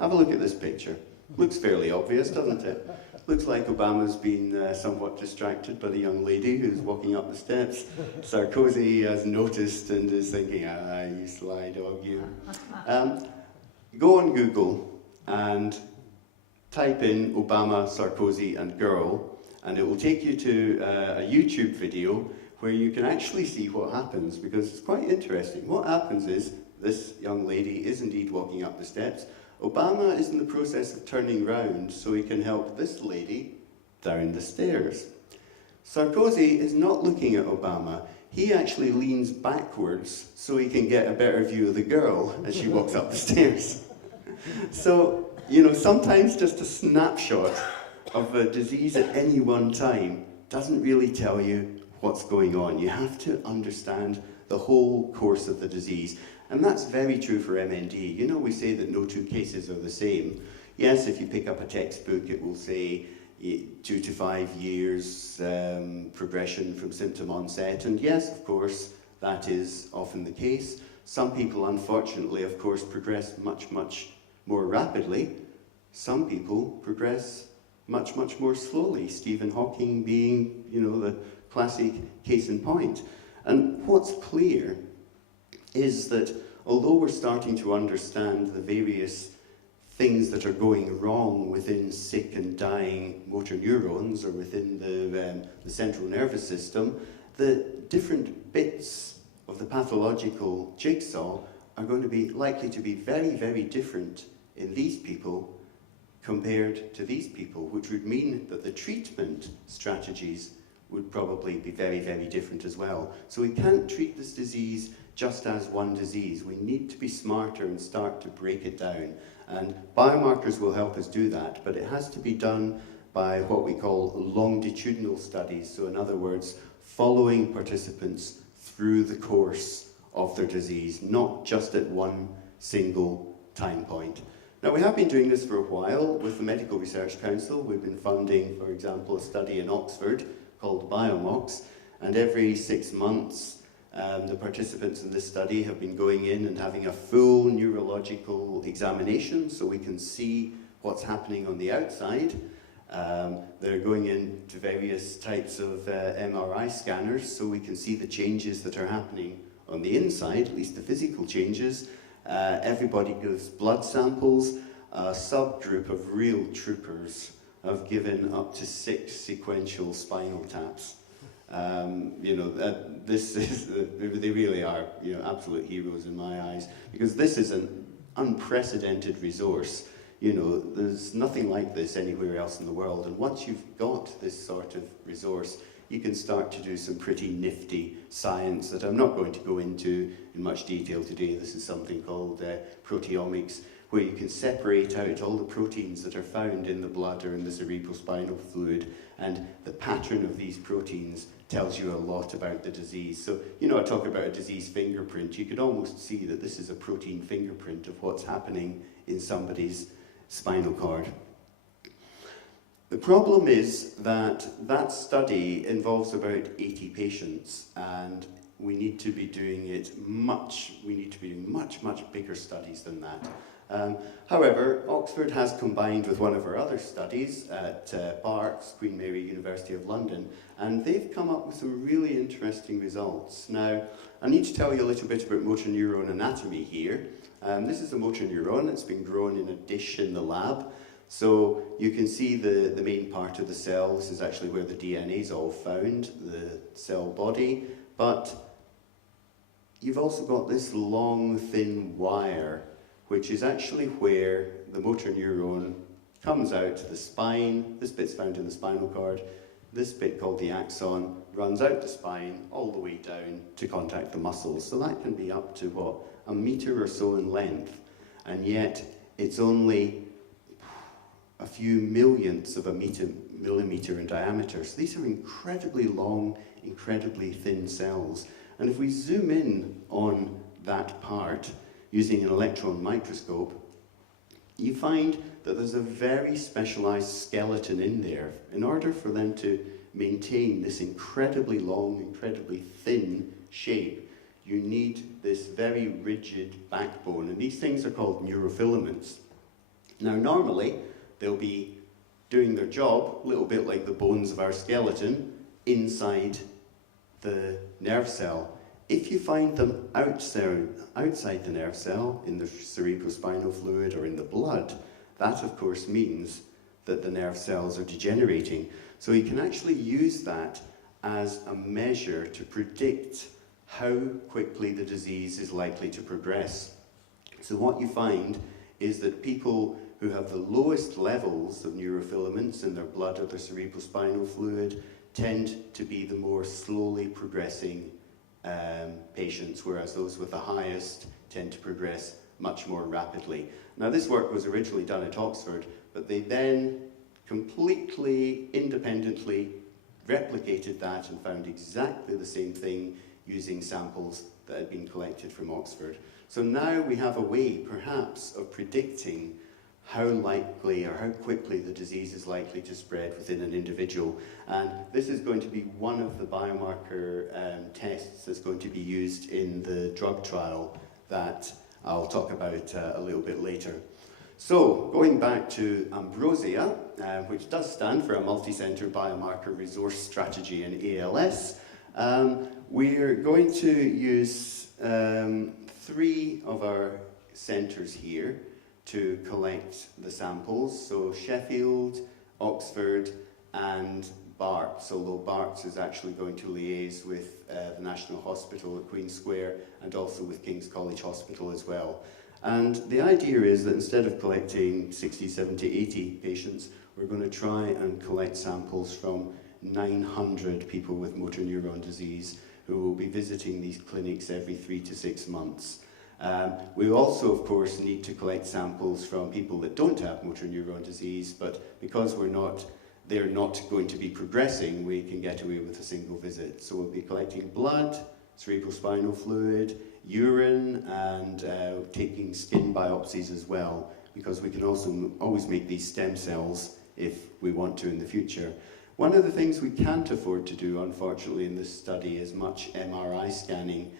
Have a look at this picture. Looks fairly obvious, doesn't it? Looks like Obama's been somewhat distracted by the young lady who's walking up the steps. Sarkozy has noticed and is thinking, you sly dog, you. Go on Google and type in Obama, Sarkozy and girl, and it will take you to a YouTube video where you can actually see what happens, because it's quite interesting. What happens is, this young lady is indeed walking up the steps. Obama is in the process of turning round so he can help this lady down the stairs. Sarkozy is not looking at Obama. He actually leans backwards so he can get a better view of the girl as she walks up the stairs. So, sometimes just a snapshot of a disease at any one time doesn't really tell you what's going on. You have to understand the whole course of the disease. And that's very true for MND. We say that no two cases are the same. Yes, if you pick up a textbook, it will say 2 to 5 years progression from symptom onset. And yes, of course, that is often the case. Some people, unfortunately, of course, progress much, much more rapidly. Some people progress much, much more slowly. Stephen Hawking being, the classic case in point. And what's clear is that although we're starting to understand the various things that are going wrong within sick and dying motor neurons or within the central nervous system, the different bits of the pathological jigsaw are going to be likely to be very, very different in these people compared to these people, which would mean that the treatment strategies would probably be very, very different as well. So we can't treat this disease just as one disease. We need to be smarter and start to break it down. And biomarkers will help us do that, but it has to be done by what we call longitudinal studies. So in other words, following participants through the course of their disease, not just at one single time point. Now, we have been doing this for a while with the Medical Research Council. We've been funding, for example, a study in Oxford called Biomocks, and every 6 months the participants in this study have been going in and having a full neurological examination so we can see what's happening on the outside. They're going into various types of MRI scanners so we can see the changes that are happening on the inside, at least the physical changes. Everybody gives blood samples. A subgroup of real troopers have given up to 6 sequential spinal taps. They really are, absolute heroes in my eyes, because this is an unprecedented resource. There's nothing like this anywhere else in the world, and once you've got this sort of resource, you can start to do some pretty nifty science that I'm not going to go into in much detail today. This is something called proteomics, where you can separate out all the proteins that are found in the blood or in the cerebrospinal fluid, and the pattern of these proteins tells you a lot about the disease. So, I talk about a disease fingerprint. You could almost see that this is a protein fingerprint of what's happening in somebody's spinal cord. The problem is that that study involves about 80 patients, and we need to be doing much bigger studies than that. However, Oxford has combined with one of our other studies at Berks, Queen Mary University of London, and they've come up with some really interesting results. Now, I need to tell you a little bit about motor neuron anatomy here. This is a motor neuron. It's been grown in a dish in the lab. So you can see the main part of the cell. This is actually where the DNA is all found, the cell body. But you've also got this long, thin wire, which is actually where the motor neuron comes out to the spine. This bit's found in the spinal cord. This bit, called the axon, runs out the spine all the way down to contact the muscles. So that can be up to, a meter or so in length. And yet, it's only a few millionths of a millimeter in diameter. So these are incredibly long, incredibly thin cells. And if we zoom in on that part using an electron microscope, you find that there's a very specialized skeleton in there. In order for them to maintain this incredibly long, incredibly thin shape, you need this very rigid backbone. And these things are called neurofilaments. Now normally they'll be doing their job, a little bit like the bones of our skeleton, inside the nerve cell. If you find them outside the nerve cell, in the cerebrospinal fluid or in the blood, that of course means that the nerve cells are degenerating. So you can actually use that as a measure to predict how quickly the disease is likely to progress. So what you find is that people who have the lowest levels of neurofilaments in their blood or their cerebrospinal fluid tend to be the more slowly progressing patients, whereas those with the highest tend to progress much more rapidly. Now this work was originally done at Oxford, but they then completely independently replicated that and found exactly the same thing using samples that had been collected from Oxford. So now we have a way, perhaps, of predicting how likely or how quickly the disease is likely to spread within an individual. And this is going to be one of the biomarker tests that's going to be used in the drug trial that I'll talk about a little bit later. So, going back to Ambrosia, which does stand for a multi-centre biomarker resource strategy in ALS, we're going to use 3 of our centres here to collect the samples, so Sheffield, Oxford and Barts, although Barts is actually going to liaise with the National Hospital at Queen Square and also with King's College Hospital as well. And the idea is that instead of collecting 60, 70, 80 patients, we're going to try and collect samples from 900 people with motor neuron disease who will be visiting these clinics every 3 to 6 months. We also, of course, need to collect samples from people that don't have motor neuron disease, but because they're not going to be progressing, we can get away with a single visit. So we'll be collecting blood, cerebrospinal fluid, urine, and taking skin biopsies as well, because we can also always make these stem cells if we want to in the future. One of the things we can't afford to do, unfortunately, in this study is much MRI scanning.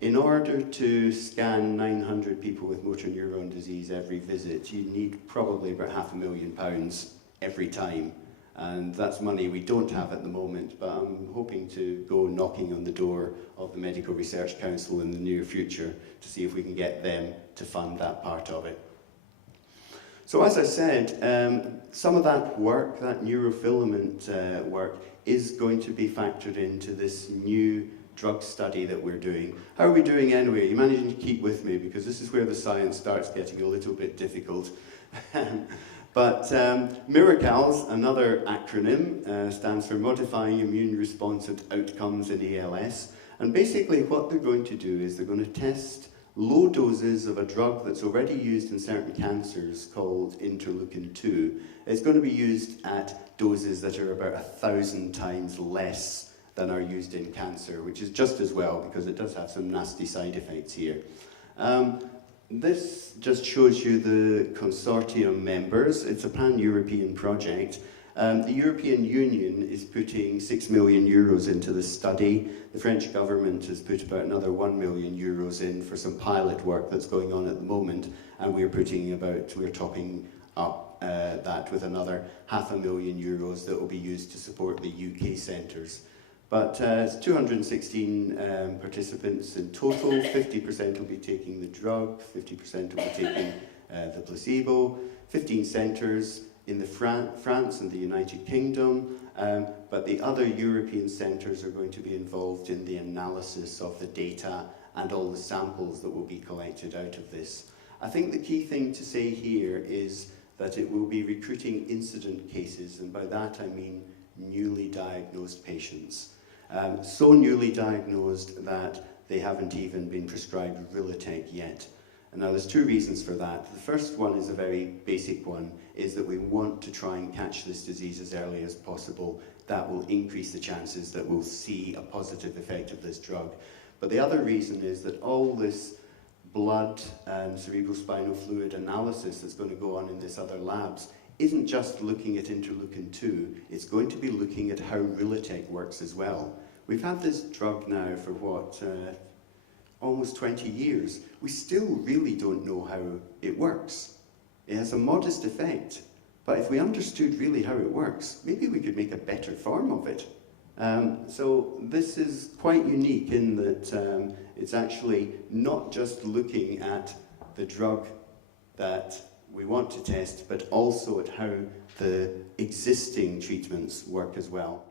In order to scan 900 people with motor neuron disease every visit, you need probably about £500,000 every time. And that's money we don't have at the moment, but I'm hoping to go knocking on the door of the Medical Research Council in the near future to see if we can get them to fund that part of it. So as I said, some of that work, that neurofilament work, is going to be factored into this new drug study that we're doing. How are we doing anyway? Are you managing to keep with me? Because this is where the science starts getting a little bit difficult. But MIRACALS, another acronym, stands for Modifying Immune Response and Outcomes in ALS. And basically what they're going to do is they're going to test low doses of a drug that's already used in certain cancers called interleukin-2. It's going to be used at doses that are about 1,000 times less than are used in cancer, which is just as well because it does have some nasty side effects here. This just shows you the consortium members. It's a pan-European project. The European Union is putting €6 million into this study. The French government has put about another €1 million in for some pilot work that's going on at the moment, and we're topping up that with another €500,000 that will be used to support the UK centres. But it's 216 participants in total. 50% will be taking the drug, 50% will be taking the placebo, 15 centres in France and the United Kingdom, but the other European centres are going to be involved in the analysis of the data and all the samples that will be collected out of this. I think the key thing to say here is that it will be recruiting incident cases, and by that I mean newly diagnosed patients. So newly diagnosed that they haven't even been prescribed Riletec yet. And now there's 2 reasons for that. The first one is a very basic one, is that we want to try and catch this disease as early as possible. That will increase the chances that we'll see a positive effect of this drug. But the other reason is that all this blood and cerebrospinal fluid analysis that's going to go on in these other labs isn't just looking at interleukin-2, it's going to be looking at how Riletec works as well. We've had this drug now for almost 20 years. We still really don't know how it works. It has a modest effect, but if we understood really how it works, maybe we could make a better form of it. So this is quite unique in that it's actually not just looking at the drug that we want to test, but also at how the existing treatments work as well.